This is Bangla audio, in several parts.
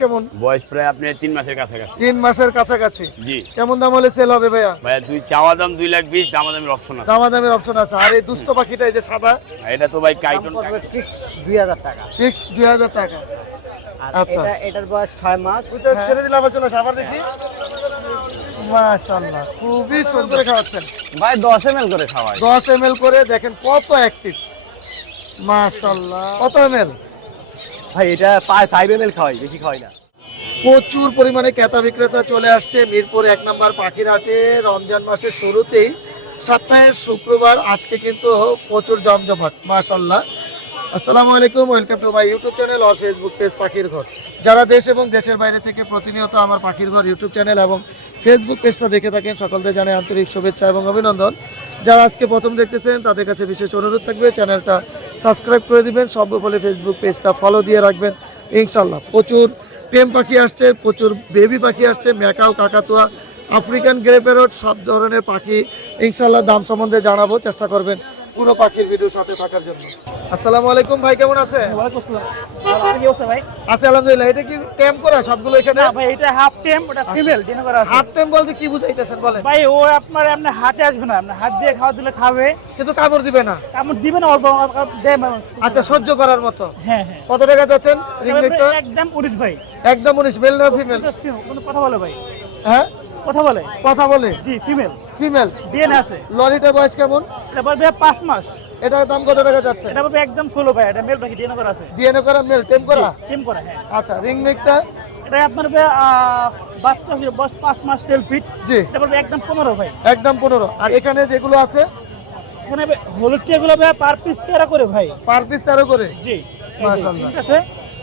কেমন? বয়স প্রায় আপনি তিন মাসের কাছাকাছি। তিন মাসের কাছাকাছি। জি। কেমন দাম হলে সেল হবে ভাইয়া? ভাইয়া দুই চাওয়া দাম দুই লাখ বিশ দামাদামের অপশন আছে। দামাদামের অপশন আছে। আর এই দুষ্ট পাখিটা এই যে সাদা? এটা তো ভাই কাইটন দুই হাজার টাকা। ফিক্স দুই হাজার টাকা। আচ্ছা। এটার বয়স ছয় মাস। ওইটা ছেড়ে দিলে আবার চলে আসে আবার দেখি। মাশাআল্লাহ খুবই সুন্দর খাওয়াচ্ছেন। ভাই দশ এম করে খাওয়াই। দশ এম করে দেখেন কত অ্যাক্টিভ মাশাআল্লাহ কত এম ভাই, এটা ফাইভ এম এল খাওয়াই, বেশি খাওয়াই না। প্রচুর পরিমাণে ক্রেতা বিক্রেতা চলে আসছে মিরপুর এক নম্বর পাখির হাটে রমজান মাসের শুরুতেই। সপ্তাহের শুক্রবার, আজকে কিন্তু প্রচুর জমজমাট মাশাল্লাহ আসসালামু আলাইকুম welcome to my YouTube channel R Facebook page পাখির ঘর। যারা দেশ এবং দেশের বাইরে থেকে প্রতিনিয়ত আমার পাখির ঘর ইউটিউব চ্যানেল এবং ফেসবুক পেজটা দেখে থাকেন, সকলদের জানাই আন্তরিক শুভেচ্ছা এবং অভিনন্দন। যারা আজকে প্রথম দেখতেছেন, তাদের কাছে বিশেষ অনুরোধ থাকবে চ্যানেলটা সাবস্ক্রাইব করে দিবেন সব বলে ফেসবুক পেজটা ফলো দিয়ে রাখবেন ইনশাল্লাহ প্রচুর টেম পাখি আসছে, প্রচুর বেবি পাখি আসছে, ম্যাকাও, কাকাতুয়া আফ্রিকান গ্রে সব ধরনের পাখি ইনশাল্লাহ দাম সম্বন্ধে জানাব, চেষ্টা করবেন। পুরো পাখির ভিডিওর সাথে থাকার জন্য। আসসালামু আলাইকুম ভাই কেমন আছে আছে আলহামদুলিল্লাহ। এটা কি টেম করা সবগুলো এখানে? ভাই এটা হাফ টেম ওটা ফিমেল ডিনার করা আছে। হাফ টেম বলতে কি বুঝাইতেছেন বলেন। ভাই ও আপনার আপনার হাতে আসবে না আপনার হাত দিয়ে খাওয়া দিলে খাবে। কিন্তু কাপড় দিবে না। কামড় দিবে না অল্প। আচ্ছা সহ্য করার মতো। হ্যাঁ হ্যাঁ। কত টাকা যাচ্ছেন রিং একদম উনিশ ভাই। একদম উনিশ মেল না ফিমেল কোনো কথা বলে ভাই। হ্যাঁ? কথা বলে? কথা বলে। জি ফিমেল ফিমেল ডিএনএ আছে। লরিটার বয়স কেমন? এটা বলবে পাঁচ মাস। এটার দাম কত টাকা যাচ্ছে? এটা বলবে একদম ষোলো ভাই এটা মেল পাখি ডিএনএ করা আছে? ডিএনএ করা মেল টেম করা? টিম করা হ্যাঁ। আচ্ছা রিং নেকটা এটা আপনার বাচ্চা বয়স পাঁচ মাস সেলফিট জি। এটা বলবে একদম পনেরো ভাই। একদম পনেরো। আর এখানে যেগুলো আছে? এখানে হলুদ টিয়াগুলো ভাই পার পিস তেরো করে ভাই। পার পিস তেরো করে? জি মাশাআল্লাহ। ঠিক আছে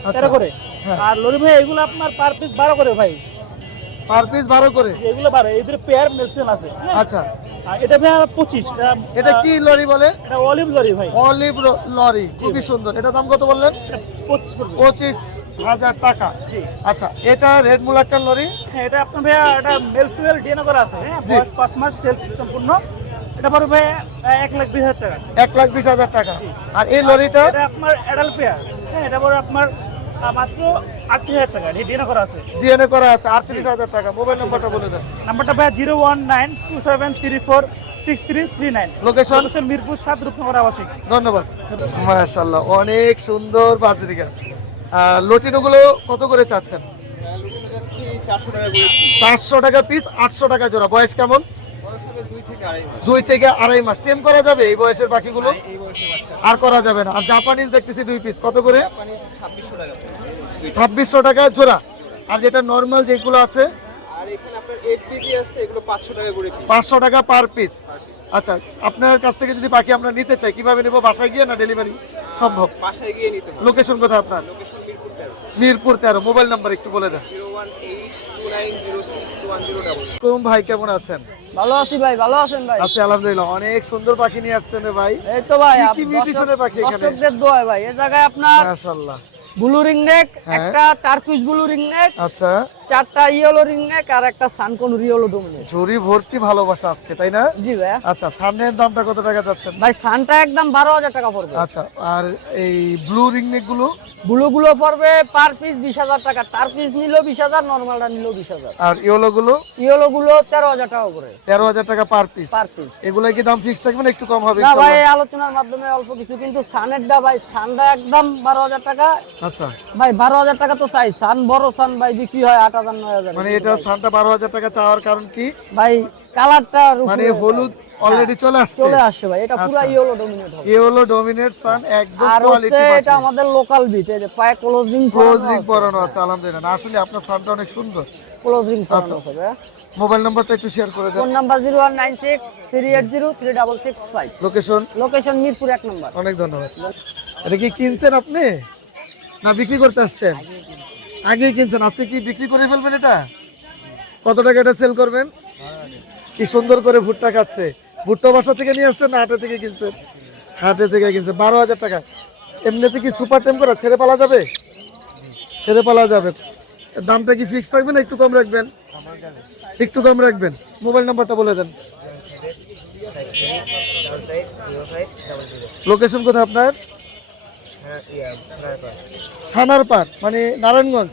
আচ্ছা। তেরো করে। হ্যাঁ। আর লরি ভাই এগুলো আপনার পার পিস বারো করে ভাই। পার পিস বারো করে। এগুলো বারো এদের পেয়ার মেলসেন আছে? আচ্ছা। এটা ভাই পঁচিশ এটা কি লরি বলে? এটা অলিভ লরি ভাই। অলিভ লরি খুবই সুন্দর। এটা দাম কত বললেন? এটা পঁচিশ পড়বে। পঁচিশ হাজার টাকা। জি। আচ্ছা এটা রেড মুলাক্কার লরি? হ্যাঁ এটা আপনার ভাই এটা মেল ফিমেল ডিএনএ করা আছে হ্যাঁ জি। পাঁচ মাস সেলফ সম্পূর্ণ। এটা পড়বে ভাই আহ, এক লাখ বিশ হাজার টাকা। এক লাখ বিশ হাজার টাকা। আর এই লরিটা? এটা আপনার অ্যাডাল্ট পেয়ার হ্যাঁ এটা পড়বে আপনার মাত্র আটত্রিশ হাজার টাকা। ডিএনএ করা আছে? ডিএনএ করা আছে আটত্রিশ হাজার টাকা। মোবাইল নাম্বারটা বলে দেন। নাম্বারটা ভাই zero one nine two seven three four six three three nine. Location Mirpur সাত রূপনগর আবাসিক। ধন্যবাদ। মাশাল্লাহ অনেক সুন্দর বাজরিকা লটিনো গুলো কত করে চাচ্ছেন? চারশো টাকা পিস আটশো টাকা জোড়া। বয়স কেমন? দুই থেকে আড়াই মাস। টেম করা যাবে এই বয়সের পাখিগুলো আর করা যাবে না। আর জাপানিজ দেখতেছি দুই পিস কত করে? ছাব্বিশশো টাকা জোড়া। আর যেটা নর্মাল যেগুলো আছে? পাঁচশো টাকা পার পিস আচ্ছা আপনার কাছ থেকে যদি পাখি আমরা নিতে চাই কীভাবে নেব? বাসায় গিয়ে না ডেলিভারি সম্ভব? বাসায় গিয়ে নিতে লোকেশন কোথায় আপনার? মিরপুর তেরো। মিরপুর তেরো। মোবাইল নাম্বার একটু বলে দেন। কুম ভাই কেমন আছেন? ভালো আছি ভাই ভালো আছেন ভাই? আছি আলহামদুলিল্লাহ। অনেক সুন্দর পাখি নিয়ে আসছেন ভাই। এই তো ভাই কি মিউটেশনের পাখি এখানে? দর্শকদের দোয়া ভাই এই জায়গায় আপনার মাশাআল্লাহ। Blue ring neck. একটা টার্কুইজ ব্লু রিং নেক আচ্ছা। চারটা ইয়েলো রিং নেক আর একটা সানকন রিয়েলো ডোমিনেট ঝুরি ভর্তি ভালোবাসা আজকে তাই না? জি ভাই আচ্ছা সামনের দামটা কত টাকা যাচ্ছেন? ভাই সানটা একদম বারো হাজার টাকা পড়বে। আচ্ছা আর এই ব্লু রিং নেকগুলো? ব্লু গুলো পড়বে পার পিস বিশ হাজার টাকা। পিস নিল বিশ হাজার নর্মালটা নিল বিশ হাজার। আর ইয়েলো গুলো ইয়েলো গুলো তেরো হাজার টাকা করে তেরো হাজার টাকা পার পিস পার পিস এগুলো কি দাম ফিক্স থাকবে না একটু কম হবে না ভাই আলোচনার মাধ্যমে অল্প কিছু কিন্তু সানেরটা ভাই সানটা একদম বারো হাজার টাকা। আচ্ছা। ভাই বারো হাজার টাকা তো চাই। সান বড় সান ভাই বিক্রি হয় আট হাজার নয় হাজার। মানে এটা সানটা বারো হাজার টাকা চাওয়ার কারণ কি? ভাই কালারটা মানে হলুদ অলরেডি চলে আসছে। চলে আসছে ভাই এটা পুরো। ইয়েলো ডমিনেট হবে। হলো ডোমিনেট সান একদম কোয়ালিটি হচ্ছে এটা আমাদের লোকাল বিট এই যে পায়ে ক্লোজিং ক্লোজ রিং পরানো আছে আলহামদুলিল্লাহ। আসলে আপনার সানটা অনেক সুন্দর। ক্লোজিং। পরানো হবে মোবাইল নাম্বারটা একটু শেয়ার করে দেন। Phone number zero one nine six three eight zero three double six five location location Mirpur এক নম্বর অনেক ধন্যবাদ। এটা কি কিনছেন আপনি? না বিক্রি করতে আসছেন? আগেই কিনছেন আজকে কি বিক্রি করে ফেলবেন এটা? কত টাকা এটা সেল করবেন? কি সুন্দর করে ভুট্টা খাচ্ছে। ভুট্টা বাসা থেকে নিয়ে আসছেন না হাটে থেকে কিনছেন। হাটে থেকে কিনছেন বারো হাজার টাকা। এমনিতে কি সুপার টেম করা? ছেড়ে পালা যাবে? ছেড়ে পালা যাবে। দামটা কি ফিক্স থাকবে না একটু কম রাখবেন? একটু কম রাখবেন। মোবাইল নাম্বারটা বলে দেন। লোকেশন কোথায় আপনার? সানার পার মানে নারায়ণগঞ্জ।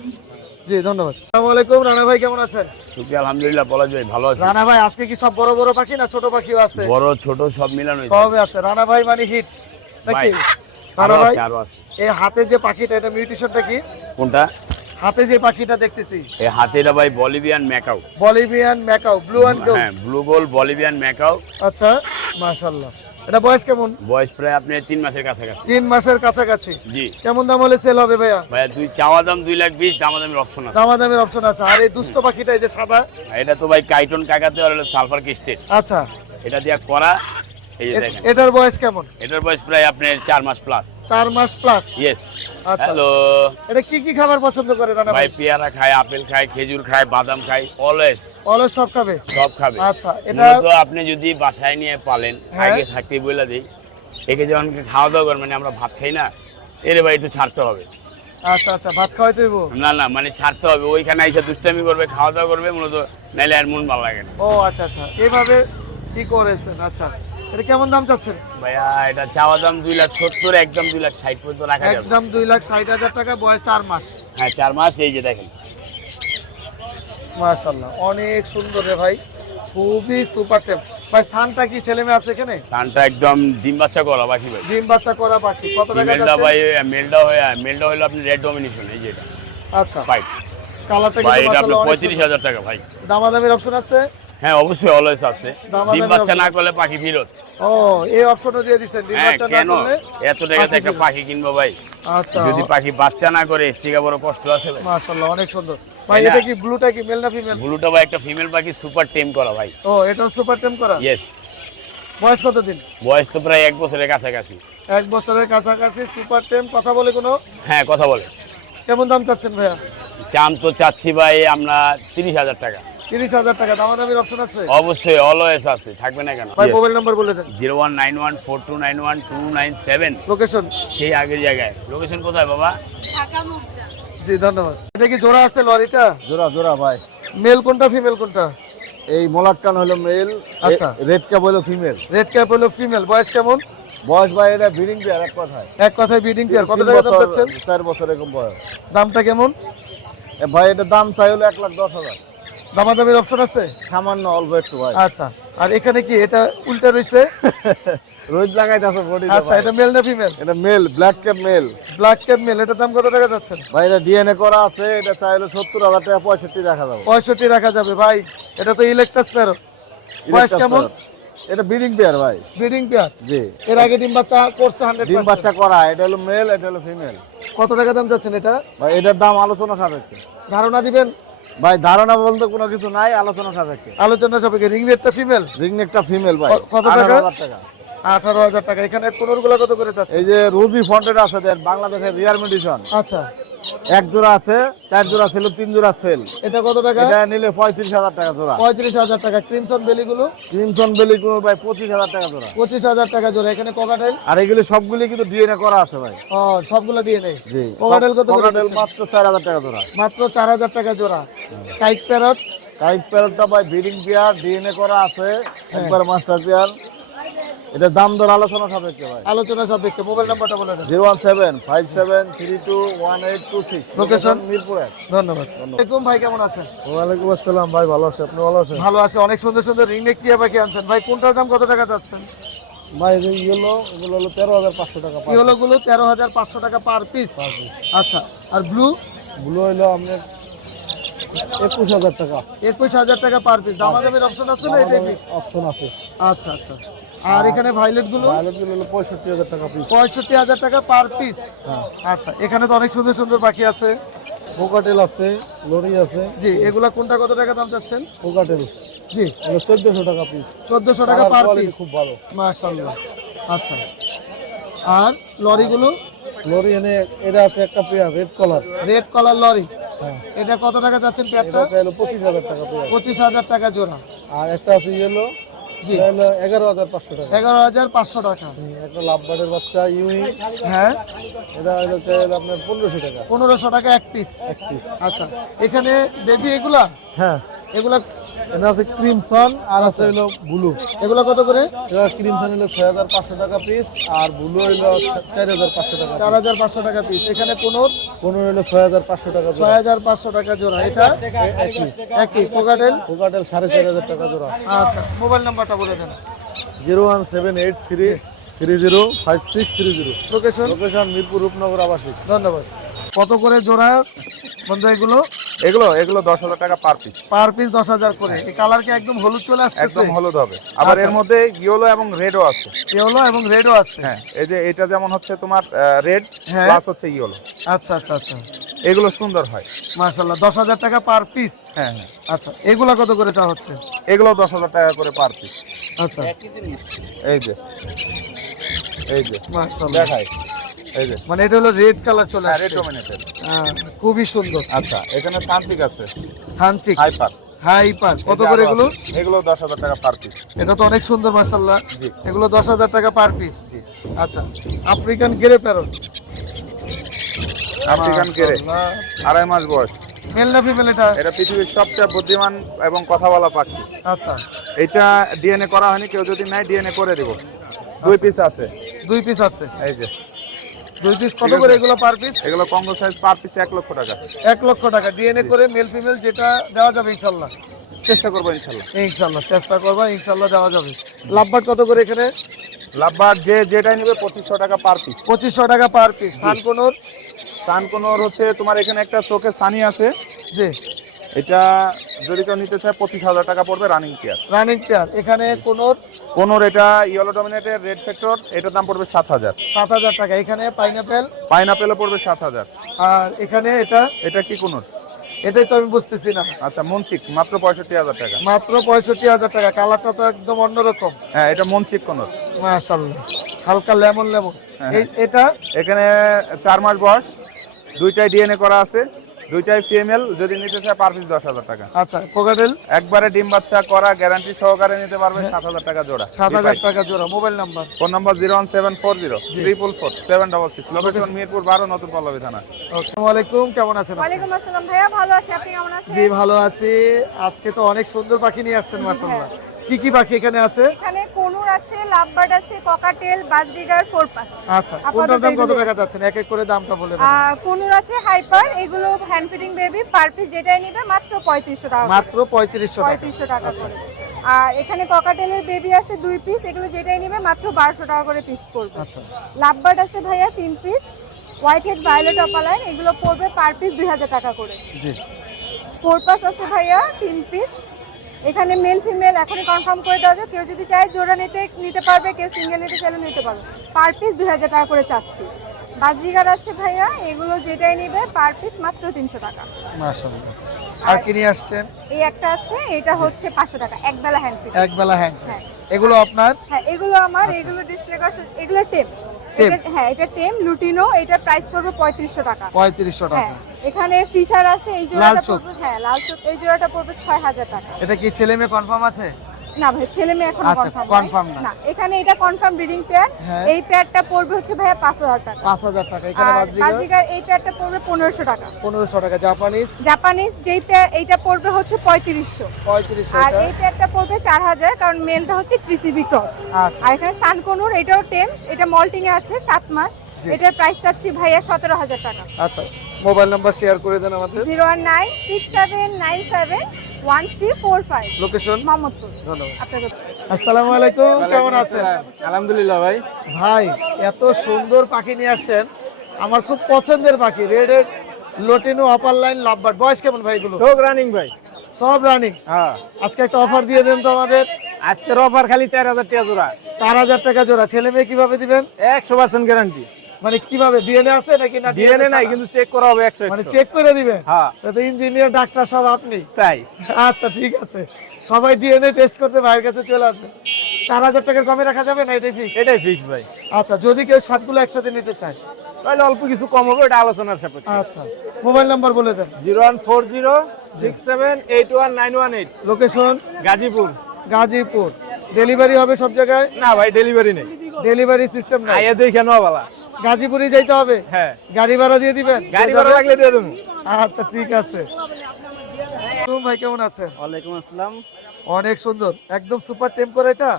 জি ধন্যবাদ। আসসালামু আলাইকুম রানা ভাই কেমন আছেন? সুখী আলহামদুলিল্লাহ বলা যায় ভালো আছে। রানা ভাই আজকে কি সব বড় বড় পাখি না ছোট পাখিও আছে? বড় ছোট সব মিলানো সবই আছে। রানা ভাই মানে হিট নাকি? রানা আরও ভাই আছে আরও আছে। এই হাতে যে পাখিটা এটা মিউটেশনটা কি? কোনটা? হাতে যে পাখিটা দেখতেছি। এই হাতেটা ভাই Bolivian macaw. Bolivian macaw blue and gold. হ্যাঁ ব্লু গোল বলিভিয়ান ম্যাকাও। আচ্ছা মাশাআল্লাহ। এটা বয়স কেমন? বয়স প্রায় আপনি তিন মাসের কাছাকাছি। তিন মাসের কাছাকাছি। জি। কেমন দাম হলে সেল হবে ভাইয়া? ভাইয়া দুই চাওয়া দাম দুই লাখ বিশ দামাদামের অপশন আছে। দামাদামের অপশন আছে। আর এই দুষ্ট পাখিটা এই যে সাদা? এটা তো ভাই কাইটন কাকাতে আর হলো সালফার কিস্টেট আচ্ছা। এটা দিয়ে করা এটার বয়স কেমন? এটার বয়স প্রায় আপনার মাস প্লাস মাস প্লাস আচ্ছা। হ্যালো এটা কি কি খাবার পছন্দ করে রানা ভাই? পেয়ারা খায় আপেল খায় খেজুর খায় বাদাম খায় অলওয়েজ অলস সব খাবে? সব খাবে। আচ্ছা এটা মূলত আপনি যদি বাসায় নিয়ে পালেন হ্যাঁ। আগে থাকতে বলে দিই একে যখন খাওয়া দাওয়া করেন মানে আমরা ভাত খাই না এরে ভাই একটু ছাড়তে হবে। আচ্ছা আচ্ছা ভাত খাওয়াইতে হইব? না না মানে ছাড়তে হবে। ওইখানে এসে দুষ্টামি করবে খাওয়া দাওয়া করবে মূলত নাইলে আর মন ভালো লাগে না। ও আচ্ছা আচ্ছা। এইভাবে কি করেছেন? আচ্ছা। এটা কেমন দাম চাচ্ছেন? ভাইয়া এটা চাওয়া দাম দুই লাখ সত্তর একদম দুই লাখ ষাট পর্যন্ত রাখা যাবে। একদম দুই লাখ ষাট হাজার টাকা বয়স চার মাস। হ্যাঁ চার মাস এই যে দেখেন। মাশাল্লাহ অনেক সুন্দর রে ভাই। খুবই সুপার টেপ ভাই সানটা কি ছেলে মেয়ে আছে এখানে? সানটা একদম ডিম বাচ্চা করা বাকি ভাই। ডিম বাচ্চা করা পাখি কত টাকা মেলটা? ভাই মেলটা হয়ে মেলটা হলো আপনি রেড ডমিনেশন এই যেটা আচ্ছা। পাইপ। কালারটা ভাই কিন্তু এটা আপনার মাশাআল্লাহ অনেক পঁয়ত্রিশ হাজার টাকা ভাই। দামাদামির অপশন আছে? হ্যাঁ অবশ্যই অলওয়েজ আছে। ডিম বাচ্চা না করলে পাখি ফিরত। ও এই অপশনও দিয়ে দিচ্ছেন ডিম হ্যাঁ বাচ্চা না করলে এত টাকাতে পাখি একটা পাখি কিনবো ভাই। আচ্ছা। যদি পাখি বাচ্চা না করে থেকে বড় কষ্ট আছে ভাই। মাশাআল্লাহ অনেক সুন্দর। ভাই এটা কি ব্লুটা কি মেল না ফিমেল ব্লুটা ভাই একটা ফিমেল পাখি সুপার টেম করা ভাই। ও এটাও সুপার টেম করা? ইয়েস বয়স কত দিন? বয়স তো প্রায় এক বছরের কাছাকাছি। এক বছরের কাছাকাছি সুপার টেম কথা বলে কোনো? হ্যাঁ কথা বলে। কেমন দাম চাচ্ছেন ভাইয়া? চাম তো চাচ্ছি ভাই আমরা তিরিশ হাজার টাকা। তিরিশ হাজার টাকা দামাদামির অপশন আছে? অবশ্যই অলওয়েজ আছে থাকবে না কেন? ভাই মোবাইল নাম্বার বলে দেন। Zero one nine one four two nine one two nine seven. Location সেই আগের জায়গায়। লোকেশন কোথায় বাবা? জি ধন্যবাদ। এটা কি জোড়া আছে লরিটা? জোড়া জোড়া ভাই। মেল কোনটা ফিমেল কোনটা? এই হলো মেল আচ্ছা। রেড ক্যাপ হলো ফিমেল রেড ক্যাপ হলো ফিমেল বয়স কেমন? বয়স ভাই এটা ব্রিডিং পেয়ার এক কথায়। এক কথায় ব্রিডিং পেয়ার কত টাকা দাম চার বছর এরকম বয়স। দামটা কেমন? এ ভাই এটা দাম চাই হলো এক লাখ দশ হাজার। দামাদামির অপশন আছে? সামান্য অল্প একটু ভাই। আচ্ছা আর এখানে কি এটা উল্টা রয়েছে? রোজ লাগাইতে আছে বডি আচ্ছা এটা মেল না ফিমেল এটা male black cap male black cap male এটার দাম কত টাকা যাচ্ছেন ভাই এটা ডিএনএ করা আছে এটা চাই হলো সত্তর হাজার টাকা পঁয়ষট্টি রাখা যাবে। পঁয়ষট্টি রাখা যাবে ভাই। এটা তো ইলেকট্রাস প্যারো বয়স কেমন? এটা ব্রিডিং পেয়ার ভাই। ব্রিডিং পেয়ার জি। এর আগে ডিম বাচ্চা করছে হান্ড্রেড ডিম বাচ্চা করা এটা হলো মেল এটা হলো ফিমেল কত টাকা দাম যাচ্ছেন এটা? ভাই এটার দাম আলোচনা সাপেক্ষে। ধারণা দিবেন? ভাই ধারণা বলতে কোনো কিছু নাই আলোচনা সাপেক্ষে। আলোচনা সাপেক্ষে রিং নেটটা ফিমেল রিং নেটটা ফিমেল ভাই। কত টাকা? 18,000 টাকা। আঠারো হাজার টাকা। এখানে কোনোর কত করে যাচ্ছে এই যে রুবি ফন্টের আছে দেন বাংলাদেশের রিয়ার মেডিসন আচ্ছা। এক জোড়া আছে চার জোড়া ছিল তিন জোড়া সেল। এটা কত টাকা? এটা নিলে পঁয়ত্রিশ হাজার টাকা জোড়া। পঁয়ত্রিশ হাজার টাকা। ক্রিমসন বেলিগুলো? ক্রিমসন বেলি গুলো ভাই পঁচিশ হাজার টাকা জোড়া। পঁচিশ হাজার টাকা জোড়া। এখানে কোকাটেল? আর এগুলি সবগুলি কিন্তু ডিএনএ করা আছে ভাই। ও সবগুলো দিয়ে নেই জি কোকাটেল কত কোকাটেল মাত্র চার হাজার টাকা জোড়া। মাত্র চার হাজার টাকা জোড়া। Kite parrot? কাইট প্যারটটা ভাই ব্রিডিং পেয়ার ডিএনএ করা আছে হ্যাঁ। একবার মাস্টার পেয়ার। এটা দাম দর আলোচনা সাপেক্ষে ভাই। আলোচনা সাপেক্ষে মোবাইল নাম্বারটা বলে দেন। Zero one seven five seven three two one eight two six. Location? Mirpur এক। ধন্যবাদ। আসসালামাইকুম ভাই কেমন আছেন? ওয়ালাইকুম আসসালাম ভাই ভালো আছে আপনি ভালো আছেন? ভালো আছে অনেক সুন্দর সুন্দর রিং নেক টিয়া পাখি আনছেন। ভাই কোনটার দাম কত টাকা চাচ্ছেন? ভাই ইয়েলো এগুলো হলো তেরো হাজার পাঁচশো টাকা কি হলো গুলো তেরো হাজার পাঁচশো টাকা পার পিস আচ্ছা আর ব্লু ব্লু হইল আপনার একুশ হাজার টাকা। একুশ হাজার টাকা পার পিস দামাদামের অপশন আছে না fixed? অপশন আছে। আচ্ছা আচ্ছা। আর এখানে ভাইলেটগুলো? ভায়োলেটগুলো হলো পঁয়ষট্টি হাজার টাকা পিস পঁয়ষট্টি হাজার টাকা পার পিস হ্যাঁ। আচ্ছা এখানে তো অনেক সুন্দর সুন্দর পাখি আছে। কোকাটেল আছে লরি আছে। জি এগুলা কোনটা কত টাকা দাম চাচ্ছেন? কোকাটেল জি। হলো চোদ্দশো টাকা পিস চোদ্দশো টাকা পার পিস খুব ভালো। মাশাল্লাহ আচ্ছা। আর লরিগুলো? লরি এনে এটা আছে একটা pair red colour red collar lory এটা কত টাকা যাচ্ছেন পেয়ারটা এটা হলো পঁচিশ হাজার টাকা পেয়ার পঁচিশ হাজার টাকা জোড়া। আর একটা আছে ইয়েলো এটা হলো এগারো হাজার পাঁচশো টাকা। এগারো হাজার পাঁচশো টাকা। একটা লাভবার্ডের বাচ্চা ইউই হ্যাঁ। এটা হচ্ছে আপনার পনেরোশো টাকা। পনেরোশো টাকা এক পিস। এক পিস। আচ্ছা এখানে বেবি এগুলা? হ্যাঁ। এগুলা এটা আছে ক্রিমসন আর আছে হলো ব্লু। এগুলো কত করে? এটা ক্রিমসন হলো ছয় হাজার পাঁচশো টাকা পিস আর ব্লু হলো চার হাজার পাঁচশো টাকা চার হাজার পাঁচশো টাকা পিস এখানে কোনো কোনো হলো ছয় হাজার পাঁচশো টাকা ছয় হাজার পাঁচশো টাকা জোড়া। এটা? একই। একই। কোকাটেল কোকাটেল সাড়ে চার হাজার টাকা জোড়া। আচ্ছা। মোবাইল নাম্বারটা বলে দেন। Zero one seven eight three three zero five six three zero. Location location Mirpur Rupnagar আবাসিক। ধন্যবাদ। কত করে জোড়া বন্ধু এগুলো? এগুলো এগুলো দশ হাজার টাকা পার পিস পার পিস দশ হাজার করে। এই কালার কি একদম হলুদ চলে আসছে একদম হলুদ হবে। আবার এর আচ্ছা। মধ্যে ইয়েলো এবং রেডও আছে। ইয়েলো এবং রেডও আছে। হ্যাঁ এই যে এটা যেমন হচ্ছে তোমার রেড হ্যাঁ। প্লাস হচ্ছে ইয়েলো আচ্ছা আচ্ছা আচ্ছা। এগুলো সুন্দর হয়। মাশাল্লাহ দশ হাজার টাকা পার পিস হ্যাঁ হ্যাঁ। আচ্ছা এগুলা কত করে চা হচ্ছে? এগুলো দশ হাজার টাকা করে পার পিস আচ্ছা। এই যে এই যে। মাশাল্লাহ দেখাই। এই যে। মানে এটা হলো রেড কালার চলে হ্যাঁ আসছে। রেড ডোমিনেটেড হ্যাঁ, খুবই সুন্দর। আচ্ছা এখানে আছে। সানচিক হাইপার। হাই পার কত করে এগুলো? এগুলো দশ হাজার টাকা পার পিস এটা তো অনেক সুন্দর এগুলো দশ হাজার টাকা পার পিস আচ্ছা আফ্রিকান গেরে প্যারট। আফ্রিকান আড়াই মাস বয়স। মেল না ফিমেল এটা? এটা পৃথিবীর সবচেয়ে বুদ্ধিমান এবং কথা বলা পাখি। আচ্ছা। এটা ডিএনএ করা হয়নি কেউ যদি নাই ডিএনএ করে দিব। দুই পিস আছে। দুই পিস আছে। এই যে। দুই পিস কত করে এগুলো পার পিস এগুলো কঙ্গো সাইজ পার পিস এক লক্ষ টাকা। এক লক্ষ টাকা। ডিএনএ করে মেল ফিমেল যেটা দেওয়া যাবে ইনশাল্লাহ। চেষ্টা করব ইনশাল্লাহ। ইনশাল্লাহ চেষ্টা করবা ইনশাল্লাহ দেওয়া যাবে। লাভবাট কত করে এখানে? লাভবার যে যেটাই নেবে পঁচিশশো টাকা পার পিস পঁচিশশো টাকা পার পিস সানকোনোর? সানকোনোর হচ্ছে তোমার এখানে একটা চোখে সানি আছে। জি। এটা যদি কেউ নিতে চায় পঁচিশ হাজার টাকা পড়বে রানিং কেয়ার রানিং চেয়ার এখানে কোনোর কোনোর এটা ইয়েলো ডমিনেটের রেড ফ্যাক্টর এটার দাম পড়বে সাত হাজার। সাত হাজার টাকা এখানে পাইনাপেল পাইনাপেলও পড়বে সাত হাজার। আর এখানে এটা এটা কি কোনোর? এটাই তো আমি বুঝতেছি না। আচ্ছা মনচিক মাত্র পঁয়ষট্টি হাজার টাকা। মাত্র পঁয়ষট্টি হাজার টাকা কালারটা তো একদম অন্যরকম। হ্যাঁ এটা মনচিক কোনোর। মাশাল্লাহ হালকা লেমন লেমন। হ্যাঁ, এটা এখানে চার মাস বয়স দুইটাই ডিএনএ করা আছে। দুইটাই ফিমেল যদি নিতে চায় পার পিস দশ হাজার টাকা। আচ্ছা কোকাটেল একবারে ডিম বাচ্চা করা গ্যারান্টি সহকারে নিতে পারবে সাত হাজার টাকা জোড়া। সাত হাজার টাকা জোড়া মোবাইল নাম্বার ফোন নম্বর zero one seven four zero triple four seven double six location Mirpur বারো নতুন পল্লবী থানা। আসসালামু আলাইকুম কেমন আছেন ওয়ালাইকুম আসসালাম ভাইয়া ভালো আছি আপনি কেমন আছেন? জি ভালো আছি। আজকে তো অনেক সুন্দর পাখি নিয়ে আসছেন মাশাল্লাহ কি কি পাখি এখানে আছে? এখানে কোনুর আছে লাভবার্ড আছে ককাটেল বাজরিগার ফোরপাস। আচ্ছা কোনটার দাম কত টাকা যাচ্ছেন এক এক করে দামটা বলে দেন। কোনুর আছে হাইপার এগুলো hand feeding baby per piece যেটাই নিবে মাত্র পঁয়ত্রিশশো টাকা করে। মাত্র পঁয়ত্রিশশো টাকা। পঁয়ত্রিশশো টাকা আচ্ছা। আর এখানে ককাটেলের বেবি আছে দুই পিস এগুলো যেটাই নিবে মাত্র বারোশো টাকা করে পিস পড়বে। আচ্ছা। লাভবার্ড আছে ভাইয়া তিন piece white head violet opaline এগুলো পড়বে পার পিস দুই হাজার টাকা করে। জি। ফোর পাস আছে ভাইয়া তিন পিস এখানে মেল ফিমেল এখনই কনফার্ম করে দেওয়া যায় কেউ যদি চায় জোড়া নিতে নিতে পারবে কেউ সিঙ্গেল নিতে চাইলে নিতে পারবে। পার পিস দুই হাজার টাকা করে চাচ্ছি। বাজরিগার আছে ভাইয়া এগুলো যেটাই নিবে পার পিস মাত্র তিনশো টাকা। আর কি নিয়ে আসছেন? এই একটা আছে এটা হচ্ছে পাঁচশো টাকা এক বেলা হ্যান্ড ফিড এক হ্যান্ড হ্যাঁ। এগুলো আপনার? হ্যাঁ এগুলো আমার এগুলো ডিসপ্লে করা এগুলো টেম টেম। হ্যাঁ এটা টেম লুটিনো এটা প্রাইস পড়বে পঁয়ত্রিশশো টাকা। পঁয়ত্রিশশো হ্যাঁ। টাকা। এখানে ফিশার আছে এই জোড়াটা পড়বে হ্যাঁ লাল চোখ এই জোড়াটা পড়বে ছয় হাজার টাকা। এটা কি ছেলে মেয়ে কনফার্ম আছে? না ভাই ছেলে মেয়ে এখন আচ্ছা, কনফার্ম confirm না। না এখানে এটা কনফার্ম ব্রিডিং পেয়ার। এই পেয়ারটা পড়বে হচ্ছে ভাইয়া পাঁচ হাজার টাকা। পাঁচ হাজার টাকা এখানে আর বাজরিগার এই পেয়ারটা পড়বে পনেরোশো টাকা। পনেরোশো টাকা জাপানিজ জাপানিজ যেই পেয়ার এইটা পড়বে হচ্ছে পঁয়ত্রিশশো। পঁয়ত্রিশশো আর টাকা এই পেয়ারটা পড়বে চার হাজার কারণ মেলটা হচ্ছে ক্রিসিবি ক্রস আচ্ছা। আর এখানে সানকনুর এটাও টেম এটা মল্টিং এ আছে সাত মাস। জি। এটার প্রাইস চাচ্ছি ভাইয়া সতেরো হাজার টাকা। আচ্ছা। মোবাইল নাম্বার শেয়ার করে দেন আমাদের। Zero one nine six seven nine seven one three four five. Location Mohammadpur ধন্যবাদ। আপনাকে আসসালামু আলাইকুম। কেমন আছেন? আলহামদুলিল্লাহ ভাই। ভাই এত সুন্দর পাখি নিয়ে আসছেন। আমার খুব পছন্দের পাখি red red lutino opaline lovebird বয়স কেমন ভাই এগুলো? চোখ রানিং ভাই। সব রানিং হ্যাঁ। আজকে একটা অফার দিয়ে দেন তো আমাদের। আজকের অফার খালি চার হাজার টাকা জোড়া। চার হাজার টাকা জোড়া। ছেলে মেয়ে কীভাবে দিবেন? একশো পার্সেন্ট গ্যারান্টি মানে কীভাবে ডিএনএ আছে নাকি না ডিএনএ নাই কিন্তু চেক করা হবে একশো মানে চেক করে দিবেন? হ্যাঁ। তো ইঞ্জিনিয়ার ডাক্তার সব আপনি? তাই। আচ্ছা ঠিক আছে। সবাই ডিএনএ টেস্ট করতে ভাইয়ের কাছে চলে আসবে। চার হাজার টাকার কমে রাখা যাবে না? এটাই ফিক্স এটাই ফিক্স ভাই। আচ্ছা যদি কেউ সবগুলো একসাথে নিতে চায়। তাহলে অল্প কিছু কম হবে এটা আলোচনার সাপেক্ষে। আচ্ছা মোবাইল নাম্বার বলে দেন। Zero one four zero six seven eight one nine one eight. Location Gazipur. Gazipur. Delivery হবে সব জায়গায়? না ভাই ডেলিভারি নেই। ডেলিভারি সিস্টেম নাই। দেখে নেওয়া বালা। গাজীপুরে যাইতে হবে? হ্যাঁ। গাড়ি ভাড়া দিয়ে দিবেন? গাড়ি ভাড়া লাগলে দিয়ে দেবো। আচ্ছা ঠিক আছে। ভাই কেমন আছেন? ওয়ালাইকুম আসসালাম। অনেক সুন্দর। একদম সুপার টেম করে এটা?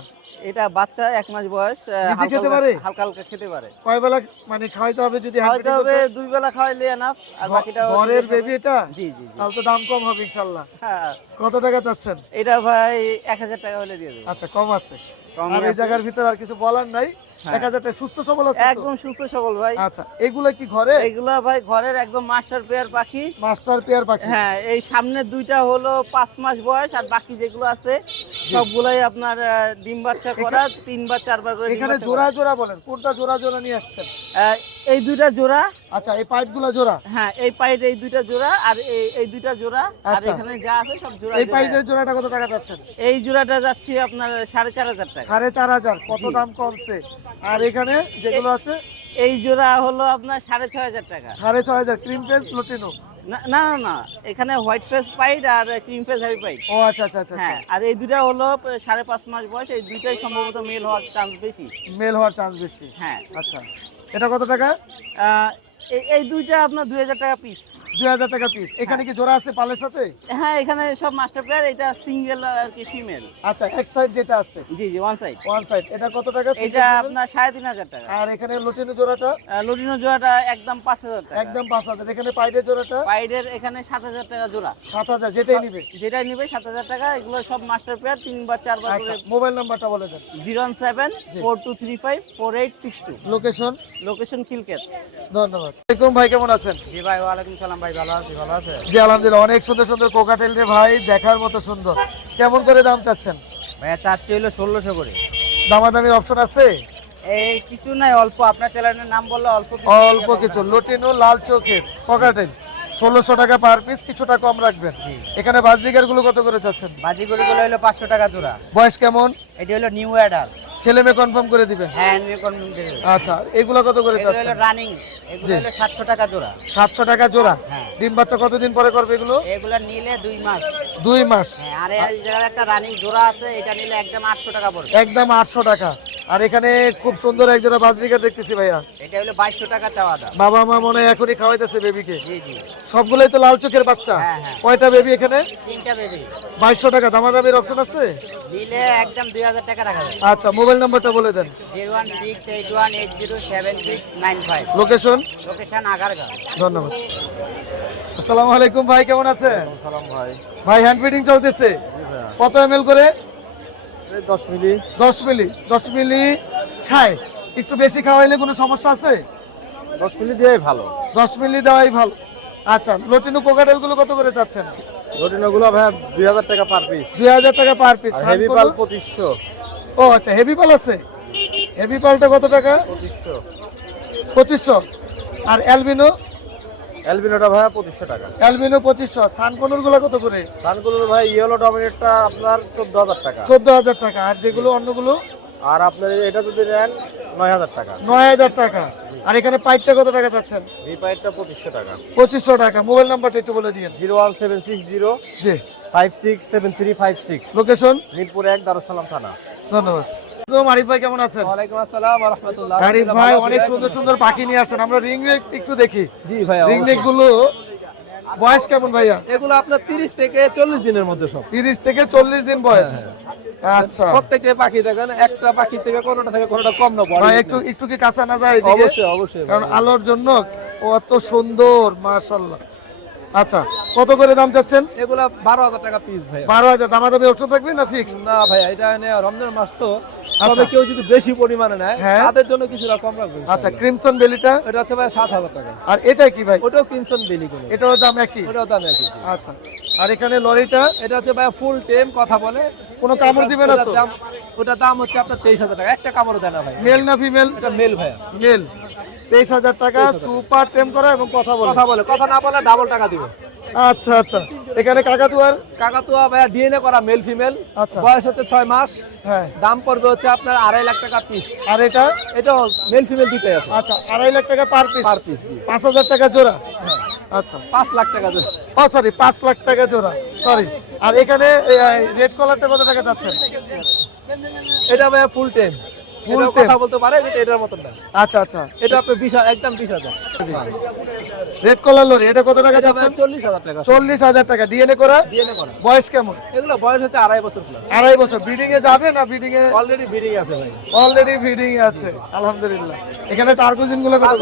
এটা বাচ্চা এক মাস বয়স নিজে হালকা খেতে পারে? হালকা হালকা খেতে পারে। কয় বেলা মানে খাওয়াইতে হবে যদি খাওয়াইতে হবে দুই বেলা খাওয়াইলে এনাফ আর বাকিটা ঘরের বেবি এটা? জি জি। তাহলে তো দাম কম হবে ইনশাল্লাহ। হ্যাঁ। কত টাকা চাচ্ছেন? এটা ভাই এক হাজার টাকা হলে দিয়ে দেবো। আচ্ছা কম আছে। আর এই জায়গার ভিতরে আর কিছু বলার নাই। হ্যাঁ। এক সুস্থ সবল আছে একদম সুস্থ সবল ভাই। আচ্ছা এগুলো কি ঘরে? এগুলা ভাই ঘরের একদম মাস্টার পেয়ার পাখি। মাস্টার পেয়ার পাখি। হ্যাঁ এই দুইটা হলো পাঁচ মাস বয়স আর বাকি যেগুলো আছে সবগুলাই আপনার আহ, ডিম বাচ্চা করা তিন চারবার করে এখানে জোড়া জোড়া বলেন কোনটা জোড়া জোড়া নিয়ে আসছেন? এই দুইটা জোড়া। আচ্ছা এই পাইপগুলা জোড়া? হ্যাঁ এই পাইট এই দুইটা জোড়া আর এই এই দুইটা জোড়া আর আচ্ছা। এখানে যা আছে সব জোড়া এই জোড়া। পাইপের জোড়াটা কত টাকা যাচ্ছেন এই জোড়াটা যাচ্ছে আপনার সাড়ে চার হাজার টাকা। সাড়ে চার হাজার কত দাম কমছে? আর এখানে যেগুলো আছে? এই জোড়া হলো আপনার সাড়ে ছয় হাজার টাকা। সাড়ে ছয় হাজার ক্রিম ফেস লুটিনো না না না, এখানে হোয়াইট ফেস পাইট আর ক্রিম ফেস হেভি পাইট ও আচ্ছা আচ্ছা আচ্ছা হ্যাঁ আর এই দুইটা হলো সাড়ে পাঁচ মাস বয়স এই দুইটাই সম্ভবত মেল হওয়ার চান্স বেশি। মেল হওয়ার চান্স বেশি। হ্যাঁ। আচ্ছা। এটা কত টাকা? এই- এই দুইটা আপনার দুই হাজার টাকা পিস দুই হাজার টাকা পিস এখানে কি জোড়া আছে পালের সাথে? হ্যাঁ এখানে সব মাস্টার প্লেয়ার এটা সিঙ্গেল আর কি ফিমেল আচ্ছা এক সাইড যেটা আছে? জি জি ওয়ান সাইড ওয়ান সাইড এটা কত টাকা এটা আপনার সাড়ে তিন হাজার টাকা। আর এখানে লুটিনো জোড়াটা? লুটিনো জোড়াটা একদম পাঁচ হাজার টাকা। একদম পাঁচ হাজার। এখানে পাইডের জোড়াটা? পাইডের এখানে সাত হাজার টাকা জোড়া। সাত হাজার যেটাই নিবে। যেটা নিবে সাত হাজার টাকা। এগুলো সব মাস্টার প্লেয়ার তিনবার চারবার আচ্ছা করে মোবাইল নাম্বারটা বলে দেন। জিরো ওয়ান সেভেন জি। Four two three five four eight six two. Location location Khilkhet ধন্যবাদ। আসসালামাইকুম ভাই কেমন আছেন? জি ভাই ওয়ালাইকুম সালাম জি আলহামদুলিল্লাহ অনেক সুন্দর সুন্দর কোকাটেল রে ভাই দেখার মতো সুন্দর। কেমন করে দাম চাচ্ছেন? ভাইয়া চাচ্ছি হলো ষোলোশো করে। দামাদামির অপশন আছে? এই কিছু নাই অল্প। আপনার চ্যানেলের নাম বললে অল্প অল্প কিছু লটিনো লাল চোখের কোকাটেল ষোলোশো টাকা পার পিস কিছুটা কম রাখবেন। এখানে বাজরিকারগুলো কত করে চাচ্ছেন? বাজি করে গুলো হলো পাঁচশো টাকা জোড়া। বয়স কেমন? এটি হলো নিউ অ্যাডাল ছেলে মেয়ে কনফার্ম করে দিবেন? হ্যাঁ মেয়ে কনফার্ম করে দিবেন আচ্ছা এগুলো কত করে এগুলো রানিং এগুলো। হলো সাতশো টাকা জোড়া। সাতশো টাকা জোড়া? হ্যাঁ। ডিম বাচ্চা কতদিন পরে করবে এগুলো? এগুলো নিলে 2 মাস। 2 মাস। হ্যাঁ আর এই জায়গায় একটা রানিং জোড়া আছে এটা নিলে একদম আটশো টাকা পড়বে। একদম আটশো টাকা। আর এখানে খুব সুন্দর এক জোড়া বাজরিকা দেখতেছি ভাইয়া। এটা হলো বাইশশো টাকা চাওয়া দাম। বাবা মা মনে হয় এখনই খাওয়াইতেছে বেবিকে জি জি। সবগুলোই তো লাল চোখের বাচ্চা। হ্যাঁ, হ্যাঁ। কয়টা বেবি এখানে? তিনটা বেবি বাইশশো টাকা। দামাদামির অপশন আছে? নিলে একদম দুই হাজার টাকা রাখা যাবে। আচ্ছা মোবাইল নাম্বারটা বলে দেন। Zero one six eight one eight zero seven six nine five. Location location Agargaon. ধন্যবাদ। আসসালামু আলাইকুম ভাই কেমন আছেন? সালাম ভাই। ভাই হ্যান্ড ফিডিং চলতেছে। কত এম এল করে? দশ মিলি। দশ মিলি দশ মিলি খায়। একটু বেশি খাওয়াইলে কোনো সমস্যা আছে? দশ মিলি দিয়েই ভালো। দশ মিলি দেওয়াই ভালো। আচ্ছা লটিনু কোকাটেলগুলো কত করে চাচ্ছেন? রটিনাগুলো ভাই দুই হাজার টাকা পার পিস দুই হাজার টাকা পার পিস হেভি পাল পঁচিশশো। ও আচ্ছা হেভি পাল আছে? হেভি পালটা কত টাকা? পঁচিশশো। পঁচিশশো। আর অ্যালবিনো অ্যালবিনোটা ভাই পঁচিশশো টাকা। অ্যালবিনো পঁচিশশো। সানকনুরগুলো কত করে? ধানগুলো ভাই ইয়েলো ডমিনেটটা আপনার চোদ্দ হাজার টাকা। চোদ্দ হাজার টাকা। আর যেগুলো অন্যগুলো? আর আপনার এটা যদি নেন নয় হাজার টাকা। নয় হাজার টাকা আর এখানে পাইপটা কত টাকা চাচ্ছেন? এই পাইপটা পঁচিশশো টাকা। পঁচিশশো টাকা। মোবাইল নাম্বারটা একটু বলে দিন zero one seven six zero জি। Five six seven three five six. Location Mirpur এক দারুসালাম থানা। ধন্যবাদ। আরিফ ভাই কেমন আছেন? ওয়ালাইকুম আসসালাম রহমতুল্লাহ আরিফ ভাই অনেক সুন্দর সুন্দর পাখি নিয়ে আসছেন। আমরা রিং নেক একটু দেখি। জি ভাই রিং নেকগুলো বয়স কেমন ভাইয়া? এগুলো আপনার তিরিশ থেকে চল্লিশ দিনের মধ্যে সব। তিরিশ থেকে চল্লিশ দিন বয়স। আচ্ছা। প্রত্যেকটা পাখি দেখেন একটা পাখি থেকে কোনোটা থেকে কোনোটা কম না বড় একটু একটু কি কাঁচা না যায় অবশ্যই অবশ্যই কারণ আলোর জন্য কত সুন্দর মাশাল্লাহ আচ্ছা কত করে দাম চাচ্ছেন? এগুলা বারো হাজার টাকা পিস ভাই বারো হাজার। দামাদামি অপশন থাকবে না ফিক্স না ভাই এটা রমজান মাস তো। আচ্ছা। তবে কেউ যদি বেশি পরিমাণে নেয় হ্যাঁ। তাদের জন্য কিছুটা কম রাখবে আচ্ছা ক্রিমসন বেলিটা এটা হচ্ছে ভাই সাত হাজার টাকা। আর এটা কি ভাই? ওটাও ক্রিমসন বেলি করে। এটাও দাম একই? ওটাও দাম একই। আচ্ছা। আর এখানে লরিটা? এটা হচ্ছে ভাই ফুল টেম কথা বলে। কোনো কামড় দিবে না তো? দাম ওটার দাম হচ্ছে আপনার তেইশ হাজার টাকা। একটা কামড় দেয় না ভাই মেল না ফিমেল এটা মেল ভাইয়া। মেল তেইশ হাজার টাকা সুপার টেম করা এবং কথা বলা। কথা বলে কথা না বলে ডাবল টাকা দিবে। আচ্ছা আচ্ছা। এখানে কাকাতুয়ার? কাকাতুয়া ভাইয়া ডিএনএ করা মেল ফিমেল আচ্ছা। বয়স হচ্ছে ছয় মাস। হ্যাঁ। দাম পড়বে হচ্ছে আপনার আড়াই লাখ টাকা পিস আর এটা? এটাও মেল ফিমেল দুইটাই আছে। আচ্ছা আড়াই লাখ টাকা পার পিস পার পিস পাঁচ হাজার টাকা জোড়া? আচ্ছা। পাঁচ লাখ টাকা জোড়া। ও সরি পাঁচ লাখ টাকা জোড়া। সরি আর এখানে রেড কলারটা কত টাকা যাচ্ছেন এটা ভাইয়া ফুল টেম ফুল কথা বলতে পারে কিন্তু এটার মতন না। আচ্ছা আচ্ছা। এটা আপনি বিশ হাজার- একদম বিশ হাজার। রেড কলার লরি এটা কত টাকা যাচ্ছেন চল্লিশ টাকা। চল্লিশ হাজার টাকা। ডিএনএ করা? ডিএনএ করা। বয়স কেমন? এগুলো বয়স হচ্ছে আড়াই বছর প্লাস আড়াই বছর। ব্রিডিং এ যাবে না ব্রিডিং এ? অলরেডি বিডিং আছে ভাই। অলরেডি ব্রিডিং আছে। আলহামদুলিল্লাহ। এখানে টার্কুজিনগুলো কত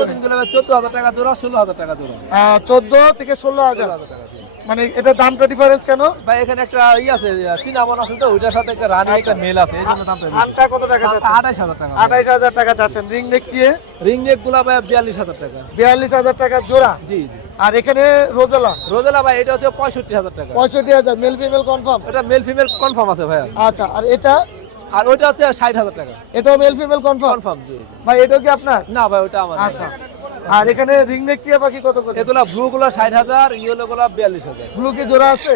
চোদ্দ টাকা জোড়া ষোলো হাজার টাকা জোড়া। চোদ্দ থেকে ষোলো হাজার। হাজার টাকা। জি। মানে এটা দামটা ডিফারেন্স কেন? ভাই এখানে একটা ই আছে চিনামন আছে তো ওইটার সাথে একটা রানি একটা মেল আছে এই জন্য দামটা সানটা কত টাকা যাচ্ছে? আঠাইশ হাজার টাকা। আঠাইশ হাজার টাকা যাচ্ছেন রিং নেক দিয়ে রিং নেকগুলা ভাই বিয়াল্লিশ হাজার টাকা। বিয়াল্লিশ হাজার টাকা জোড়া? জি জি। আর এখানে রোজেলা রোজেলা ভাই এটা হচ্ছে পঁয়ষট্টি হাজার টাকা। পঁয়ষট্টি হাজার। মেল ফিমেল কনফার্ম এটা মেল ফিমেল কনফার্ম আছে ভাই আচ্ছা আর এটা? আর ওইটা হচ্ছে ষাট হাজার টাকা। এটাও মেল ফিমেল কনফার্ম কনফার্ম জি ভাই এটাও কি আপনার? না ভাই ওটা আমার আচ্ছা। আর এখানে রিং নেক টিয়া পাখি কত করে? এগুলা ব্লু গুলা ষাট হাজার ইয়েলো গুলা বিয়াল্লিশ হাজার। ব্লু কি জোড়া আছে?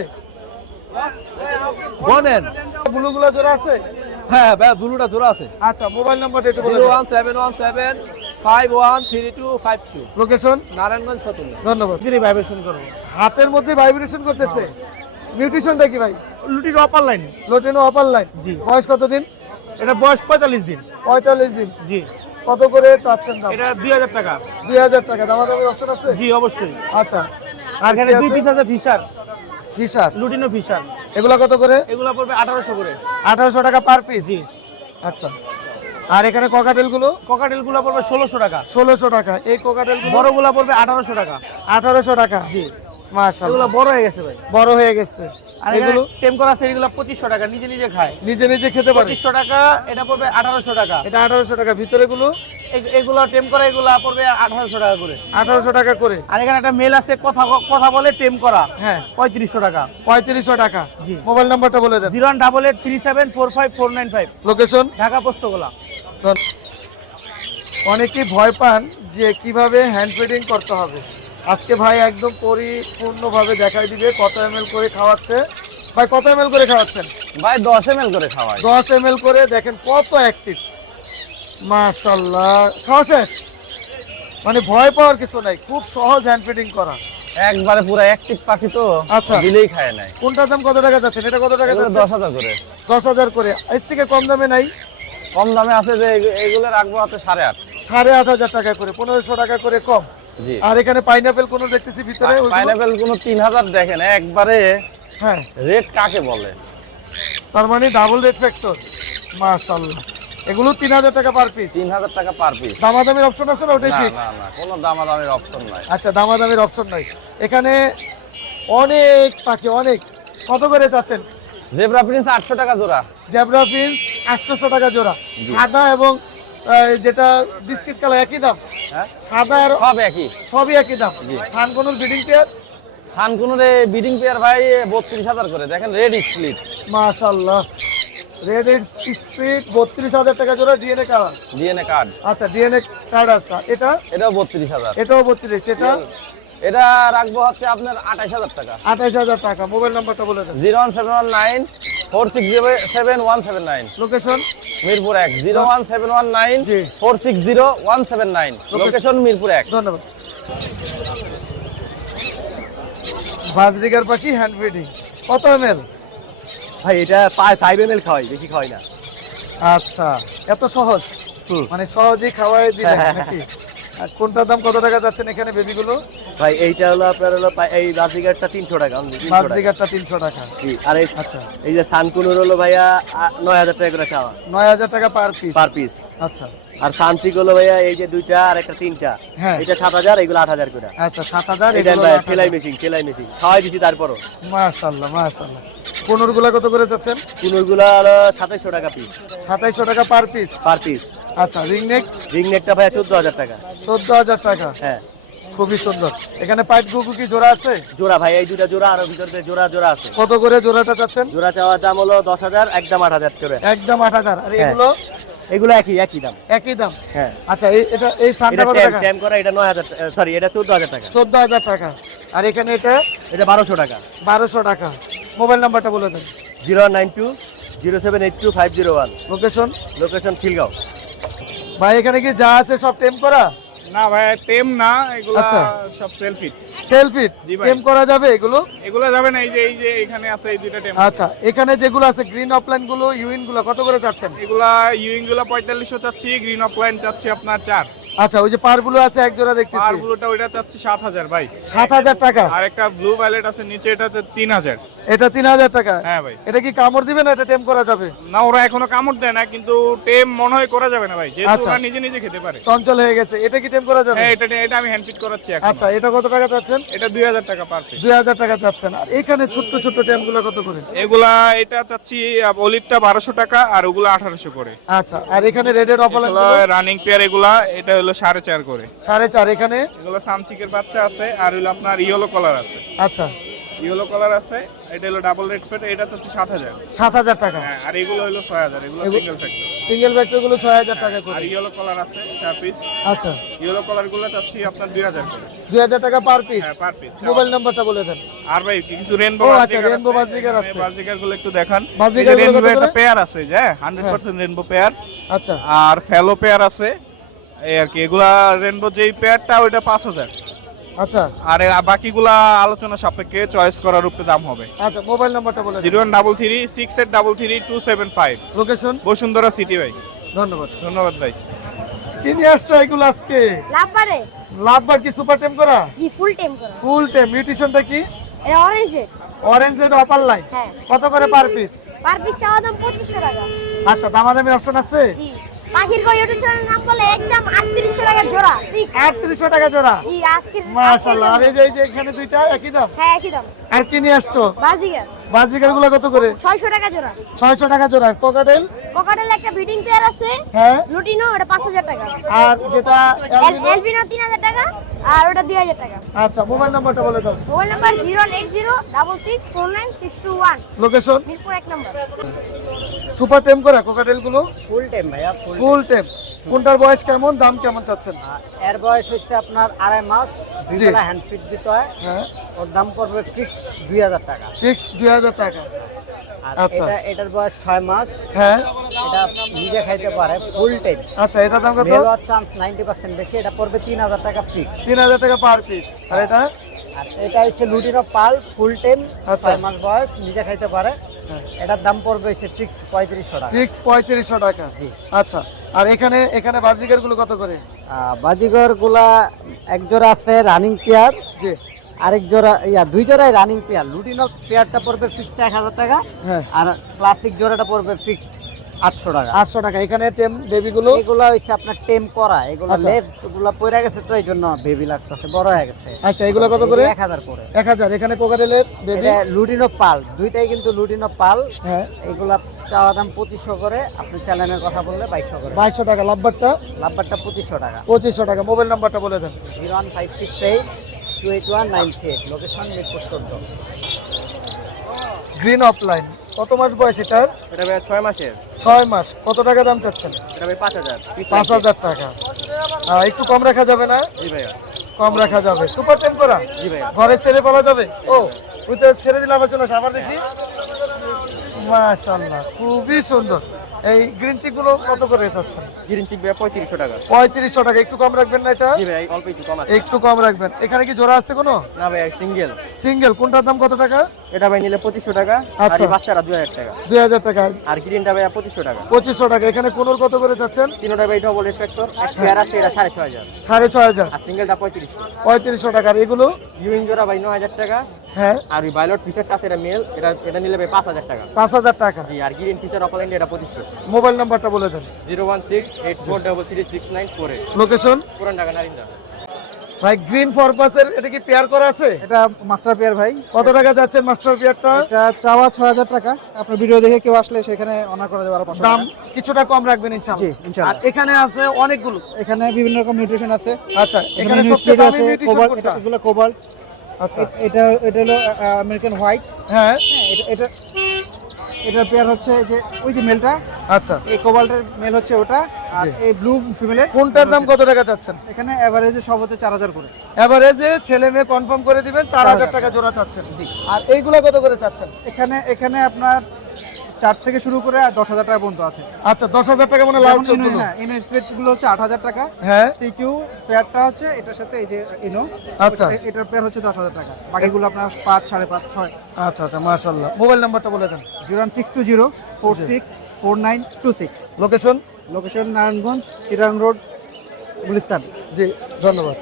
বনেন ব্লু গুলা জোড়া আছে? হ্যাঁ ভাই ব্লুটা জোড়া আছে। আচ্ছা মোবাইল নাম্বারটা একটু বলে zero one seven one seven five one three two five two. Location Narayanganj সতুল্লা ধন্যবাদ। গিরি ভাইব্রেশন করব। হাতের মধ্যে ভাইব্রেশন করতেছে। নিউট্রিশনটা কি ভাই? লুটির অপার লাইন লোটেনো অপার লাইন জি। বয়স কতদিন? এটা বয়স পঁয়তাল্লিশ দিন। পঁয়তাল্লিশ দিন। জি। কত করে চাচ্ছেন দাম? এটা দুই হাজার টাকা। দুই হাজার টাকা। দামাদামি অপশন আছে? জি অবশ্যই। আচ্ছা। আর এখানে দুই পিস আছে ফিশার ফিশার লুটিনো ফিশার এগুলা কত করে? এগুলো পড়বে আঠারোশো করে। আঠারোশো টাকা পার পিস জি। আচ্ছা। আর এখানে কোকাটেলগুলো ককাটেলগুলো পড়বে ষোলোশো টাকা। ষোলোশো টাকা। এই ককাটেলগুলো বড় বড়গুলা পড়বে আঠারোশো টাকা। আঠারোশো টাকা? জি। মাশাআল্লাহ। এগুলো বড় হয়ে গেছে ভাই। বড় হয়ে গেছে। আর এগুলো? টেম করা আছে এগুলো পঁচিশশো টাকা নিজে নিজে খায়। নিজে নিজে খেতে পারে। টাকা এটা পড়বে আঠারোশো টাকা। এটা আঠারোশো টাকা। ভিতরে গুলো এ- এগুলো টেম করা এগুলো পড়বে আঠারোশো টাকা করে। আঠারোশো টাকা করে। আর এখানে একটা মেল আছে কথা কথা বলে টেম করা। হ্যাঁ। পঁয়ত্রিশশো টাকা। পঁয়ত্রিশশো টাকা। জি। মোবাইল নাম্বারটা বলে দেন। লোকেশন? ঢাকা পোস্তগোলা। অনেকেই ভয় পান যে কীভাবে হ্যান্ড ফিডিং করতে হবে। আজকে ভাই একদম পরিপূর্ণভাবে দেখাই দিবে কত এম করে খাওয়াচ্ছে। ভাই কত এম করে খাওয়াচ্ছেন? ভাই দশ এম করে খাওয়াই। দশ এম করে দেখেন কত অ্যাক্টিভ মাশাল্লাহ খাওয়া শেষ? মানে ভয় পাওয়ার কিছু নাই খুব সহজ হ্যান্ড ফিডিং করা। একবারে পুরো অ্যাক্টিভ পাখি তো আচ্ছা। দিলেই খায় নাই। কোনটার দাম কত টাকা যাচ্ছে? এটা কত টাকা যাচ্ছে? দশ হাজার করে। দশ হাজার করে। এর থেকে কম দামে নাই? কম দামে আছে যে এগু- এগুলো রাখব হাতে সাড়ে আট। সাড়ে আট হাজার টাকা করে পনেরোশো টাকা করে কম। আর এখানে পাইনাপেল কোনো দেখতেছি ভিতরে? পাইনাপেল কোনো তিন হাজার দেখেন একবারে হ্যাঁ। রেট কাকে বলে? তার মানে ডাবল রেট ফ্যাক্টর মাশাল্লাহ এগুলো তিন হাজার টাকা পার পিস তিন হাজার টাকা পার পিস দামাদামির অপশন আছে না ওটাই ফিক্স না না কোনো দামাদামির অপশন নাই। আচ্ছা দামাদামির অপশন নাই। এখানে অনেক পাখি অনেক। কত করে চাচ্ছেন? জেব্রা প্রিন্স আটশো টাকা জোড়া। জেব্রা ফিন্স আটশোশো টাকা জোড়া। সাদা এবং যেটা বিস্কিট কালার একই দাম। হ্যাঁ? সাদা আর সব একই। সবই একই দাম। Sun conure breeding pair? Sun conure breeding pair ভাই বত্রিশ হাজার করে। দেখেন রেড স্প্লিট। মাশাল্লাহ রেড স্পিড বত্রিশ হাজার টাকা জোড়া ডিএনএ কালার ডিএনএ কার্ড। আচ্ছা ডিএনএ কার্ড আছে। এটা? এটাও বত্রিশ হাজার। এটাও বত্রিশ এটা? এটা রাখব হচ্ছে আপনার আঠাশ হাজার টাকা। আঠাইশ হাজার টাকা। মোবাইল নাম্বারটা বলে দেন। Zero one seven one nine four six seven one seven nine location Mirpur এক zero one seven one nine. Four six zero one seven nine location Mirpur এক। ধন্যবাদ। বাজরিগার পাখি হ্যান্ড ফিডিং কত এম ভাই এটা ফাইভ এম এল খাওয়াই বেশি খাওয়াই না। আচ্ছা এত সহজ? মানে সহজেই খাওয়াই হ্যাঁ, নাকি? আর কোনটার দাম কত টাকা যাচ্ছেন এখানে বেবিগুলো ভাই এইটা হলো আপনার হলো এই রাজিগারটা তিনশো টাকা 300 তিনশো টাকা। জি, আর এই আচ্ছা। এই যে সানকুনুর হলো ভাইয়া নয় হাজার টাকা করে খাওয়া নয় হাজার টাকা পার পিস পার পিস আচ্ছা। আর সানসিক হলো ভাইয়া এই যে দুইটা আর একটা তিনটা। হ্যাঁ। এটা সাত হাজার এগুলো আট হাজার করে। আচ্ছা সাত হাজার সেলাই মেশিন সেলাই মেশিন খাওয়াই দিছি তারপরও। মাশাল্লাহ মাশাল্লাহ পনেরো গুলা কত করে যাচ্ছেন? কুনুরগুলো হলো সাতাইশশো টাকা পিস সাতাইশশো টাকা পার পিস পার পিস আচ্ছা রিং নেক রিং নেকটা ভাইয়া চোদ্দ হাজার টাকা। চোদ্দ হাজার টাকা। হ্যাঁ। খুবই সুন্দর। এখানে পাইপ গুগু কি জোড়া আছে? জোড়া ভাই এই দুটা জোড়া আর ভিতরে জোড়া জোড়া আছে। কত করে জোড়াটা চাচ্ছেন? জোড়া চাওয়ার দাম হলো দশ হাজার একদম আট হাজার করে। একদম আট হাজার। আর হ্যাঁ। এগুলো? এগুলো একই একই দাম। একই দাম? হ্যাঁ। আচ্ছা এই এটা এই সানটা কত টাকা? ট্যাম করা এটা নয় হাজার সরি এটা চোদ্দ হাজার টাকা। চোদ্দ হাজার টাকা। আর এখানে এটা? এটা বারোশো টাকা। বারোশো টাকা। মোবাইল নাম্বারটা বলে দেন। Zero nine two zero seven eight two five zero one. Location location Khilgaon. ভাই এখানে কি যা আছে সব টেম করা? না ভাই টেম না এগুলো আচ্ছা। সব সেলফি সেলফিট জি টেম করা যাবে এগুলো? এগুলো যাবে না এই যে এই যে এখানে আছে এই দুইটা টেম আচ্ছা এখানে যেগুলো আছে গ্রিন অফলাইনগুলো ইউইনগুলো কত করে চাচ্ছেন? এগুলা ইউইংগুলো পঁয়তাল্লিশশো চাচ্ছি গ্রিন অফলাইন চাচ্ছি আপনার চার। আচ্ছা ওই যে পারগুলো আছে এক জোড়া দেখতেছি। ব্লুটা ওইটা চাচ্ছি সাত হাজার ভাই। সাত হাজার টাকা। আর একটা ব্লু ভ্যালেট আছে নিচে এটা হচ্ছে তিন হাজার। এটা তিন হাজার টাকা। হ্যাঁ ভাই। এটা কি কামড় দিবে না এটা টেম করা যাবে? না ওরা এখনও কামড় দেয় না কিন্তু টেম মনে হয় করা যাবে না ভাই। যেহেতু আচ্ছা। ওরা নিজে নিজে খেতে পারে। চঞ্চল হয়ে গেছে। এটা কি টেম করা যাবে? হ্যাঁ এটা এটা আমি হ্যান্ডফিট করাচ্ছি এখন। আচ্ছা এটা কত টাকা চাচ্ছেন? এটা দুই হাজার টাকা পার পিস দুই হাজার টাকা চাচ্ছেন। আর এখানে ছোট্ট ছোট্ট টেমগুলো কত করে? এগুলা এটা চাচ্ছি অলিটটা বারোশো টাকা আর ওগুলো আঠারোশো করে। আচ্ছা আর এখানে রেডের অফলাইন রানিং পেয়ার এগুলা এটা হলো সাড়ে চার করে। সাড়ে চার এখানে? এগুলো সামচিকের বাচ্চা আছে আর হলো আপনার ইয়েলো কালার আছে। আচ্ছা। ইয়েলো কালার আছে এটা হলো ডাবল রেড ফেট এটা হচ্ছে সাত হাজার। সাত হাজার টাকা। হ্যাঁ আর এগুলো হলো ছয় হাজার এগুলো সিঙ্গেল ফ্যাক্টর সিঙ্গেল ভেক্টরগুলো ছয় হাজার টাকা আর ইয়েলো কালার আছে চার পিস আচ্ছা। ইয়েলো কালারগুলো চাচ্ছি আপনার দুই হাজার করে। দুই হাজার টাকা পার পিস হ্যাঁ পার পিস মোবাইল নাম্বারটা বলে দেন। আর ভাই কিছু রেনবো ও, আচ্ছা, rainbow বাজিকার আছে। বাজিকারগুলো একটু দেখান। বাজিকার রেনবো একটা পেয়ার আছে যে হান্ড্রেড পার্সেন্ট রেনবো পেয়ার আচ্ছা। আর ফেলো পেয়ার আছে। এই আর কি এগুলা রেনবো যেই পেয়ারটা ওইটা পাঁচ হাজার। আচ্ছা। আর বাকিগুলা আলোচনা সাপেক্ষে চয়েস করার উপরে দাম হবে। আচ্ছা মোবাইল নাম্বারটা বলে zero one double three six eight double three two seven five. Location Bashundhara city ভাই। ধন্যবাদ। ধন্যবাদ ভাই। কি নিয়ে আসছো এগুলো আজকে? লাভ পারে লাভবার কি সুপার টেম করা? জি ফুল টেম করা। ফুল টেম নিউট্রিশনটা কি? এটা অরেঞ্জ অরেঞ্জ এর অপার লাইন হ্যাঁ। কত করে পার পিস পার পিস চাওয়া দাম পঁচিশশো টাকা। আচ্ছা দামাদামি অপশন আছে? জি। পাখির কই ইউটিউব নাম বলে একদম আটত্রিশশো টাকা জোড়া। ঠিক আটত্রিশশো টাকা জোড়া? জি আজকে মাশাল্লাহ আর এই যে এখানে দুইটা একই দাম? হ্যাঁ একই দাম। আর কি নিয়ে আসছো? বাজিগার। বাজিকারগুলো কত করে? ছয়শো টাকা জোড়া। ছয়শো টাকা জোড়া। কোকাটেল? কোকাটেল একটা ব্রিডিং পেয়ার আছে। হ্যাঁ। লুটিনো ওটা পাঁচ হাজার টাকা। আর যেটা? এলবিনো তিন হাজার টাকা। আর ওটা দুই হাজার টাকা। আচ্ছা মোবাইল নাম্বারটা বলে দাও। Mobile number zero eight zero double six four nine six two one location Mirpur এক নম্বর। সুপার টেম করা কোকাটেলগুলো ফুল টাইম ভাইয়া ফুল টেম কোনটার বয়স কেমন দাম কেমন চাচ্ছেন? এর বয়স হচ্ছে আপনার আড়াই মাস দুই। বেলা হ্যান্ড ফিট দিতে হয়। হ্যাঁ। ওর দাম পড়বে ফিক্স দুই হাজার টাকা। ফিক্স দুই হাজার টাকা। আর আচ্ছা। এটার বয়স ছয় মাস। হ্যাঁ। এটা নিজে খাইতে পারে ফুল টাইম আচ্ছা এটা দাম কত? চান্স নাইনটি পার্সেন্ট বেশি এটা পড়বে তিন হাজার টাকা ফিক্স তিন হাজার টাকা পার পিস আর এটা? আর এটা হচ্ছে লুটিনো পাল ফুল টাইম আচ্ছা। ছয় মাস বয়স নিজে খাইতে পারে। এটার দাম পড়বে হচ্ছে ফিক্সড পঁয়ত্রিশশো টাকা। ফিক্স পঁয়ত্রিশশো টাকা। জি। আচ্ছা। আর এখানে এখানে বাজিকারগুলো কত করে? বাজিগরগুলা এক জোড়া আছে রানিং পেয়ার জি। আরেক জোড়া ইয়া দুই জোড়াই রানিং পেয়ার লুটিনো পেয়ারটা পড়বে ফিক্সড এক হাজার টাকা। হ্যাঁ। আর ক্লাসিক জোড়াটা পড়বে ফিক্সড আটশো টাকা। আটশো টাকা। এখানে টেম বেবি গুলো এগুলো হচ্ছে আপনার টেম করা। এগুলো আচ্ছা। লেস পড়ে গেছে তো এই জন্য বেবি লাগতেছে বড় হয়ে গেছে। আচ্ছা এগুলো কত করে? এক হাজার করে। এক হাজার। এখানে কোকাটেলের বেবি? লুটিনো পাল। দুইটাই কিন্তু লুটিনো পাল। হ্যাঁ। এগুলা চাওয়া দাম পঁচিশশো করে। আপনি চ্যানেলের কথা বললে বাইশশো করে। বাইশশো টাকা। লাভবারটা লাভবারটা পঁচিশশো টাকা। পঁচিশশো টাকা। মোবাইল নাম্বারটা বলে দেন। Zero one five six eight two eight one nine three location Mirpur চোদ্দ গ্রিন অফলাইন। কত মাস বয়স এটার? এটা ভাই ছয় মাসের। ছয় মাস। কত টাকা দাম চাচ্ছেন? এটা ভাই পাঁচ হাজার। পাঁচ হাজার টাকা। একটু কম রাখা যাবে না? জি ভাইয়া। কম রাখা যাবে। সুপার টেন করা? জি ভাইয়া। ঘরে ছেড়ে পালা যাবে? ও ওই তো ছেড়ে দিলে আবার চলে আসে আবার দেখি। মাশাল্লাহ খুবই সুন্দর। এই গ্রিন চিকগুলো কত করে চাচ্ছেন? গ্রিন চিক ভাইয়া পঁয়ত্রিশশো টাকা। পঁয়ত্রিশশো টাকা একটু কম রাখবেন না এটা? জি ভাই অল্প একটু কম আছে। একটু কম রাখবেন। এখানে কি জোড়া আছে কোনো? না ভাইয়া সিঙ্গেল সিঙ্গেল কোনটার দাম কত টাকা? এটা ভাই নিলে পঁচিশশো টাকা আর আচ্ছা। বাচ্চারা দুই হাজার টাকা। দুই হাজার টাকা। আর গ্রিনটা ভাইয়া পঁচিশশো টাকা। পঁচিশশো টাকা। এখানে কোনোর কত করে চাচ্ছেন? তিনোটা ভাই ডবল ফ্যাক্টর এক পেয়ার আছে এটা সাড়ে ছয় হাজার। সাড়ে ছয় হাজার। আর সিঙ্গেলটা পঁয়ত্রিশশো। পঁয়ত্রিশশো টাকার এগুলো? ইউইং জোড়া ভাই ন হাজার টাকা। হ্যাঁ। আর ওই বাইলট ফিচারটা আছে এটা মেল এটা এটা নিলে পাঁচ হাজার টাকা। পাঁচ হাজার টাকা। জি আর গ্রিন ফিচার অফ ইন্ডিয়া এটা পঁচিশশো। মোবাইল নাম্বারটা বলে দেন। Zero one six eight four double three six nine four eight. Location পুরান ঢাকা নারিন্দা। ভাই গ্রিন ফরপাসের এটা কি পেয়ার করা আছে? এটা মাস্টার পেয়ার ভাই। কত টাকা যাচ্ছে মাস্টার পেয়ারটা এটা চাওয়া ছয় হাজার টাকা। আপনার ভিডিও দেখে কেউ আসলে সেখানে অনার করা যাবে আরও পাঁচশো দাম কিছুটা কম রাখবেন ইনশাআল্লাহ। আর এখানে আছে অনেকগুলো। এখানে বিভিন্ন রকম নিউট্রিশন আছে। আচ্ছা এখানে এখানে নিউজ আছে কোবাল্ট এগুলো কোবাল্ট আচ্ছা। এটা এটা হলো আমেরিকান হোয়াইট হ্যাঁ। এটা এটা এটার পেয়ার হচ্ছে যে ওই যে মেলটা আচ্ছা। এই কোবাল্টের মেল হচ্ছে ওটা আর এই ব্লু ফিমেলের কোনটার দাম কত টাকা চাচ্ছেন? এখানে এভারেজে সব হচ্ছে চার হাজার করে। এভারেজে ছেলে মেয়ে কনফার্ম করে দিবেন চার হাজার টাকা। জোড়া চাচ্ছেন। জি। আর এইগুলো কত করে চাচ্ছেন? এখানে এখানে আপনার চার থেকে শুরু করে দশ হাজার টাকা পর্যন্ত আছে। আচ্ছা দশ হাজার টাকা মানে লাল ইনো, হ্যাঁ ইনো স্প্রেডগুলো হচ্ছে আট হাজার টাকা। হ্যাঁ। টিকিউ পেয়ারটা হচ্ছে এটার সাথে এই যে ইনো। আচ্ছা। এটার পেয়ার হচ্ছে দশ হাজার টাকা। বাকিগুলো আপনার পাঁচ সাড়ে পাঁচ ছয়। আচ্ছা আচ্ছা মাশাল্লাহ মোবাইল নাম্বারটা বলে দেন। Zero six two zero four six four nine two six. Location location Narayanganj Chirang road Gulistan. জি ধন্যবাদ।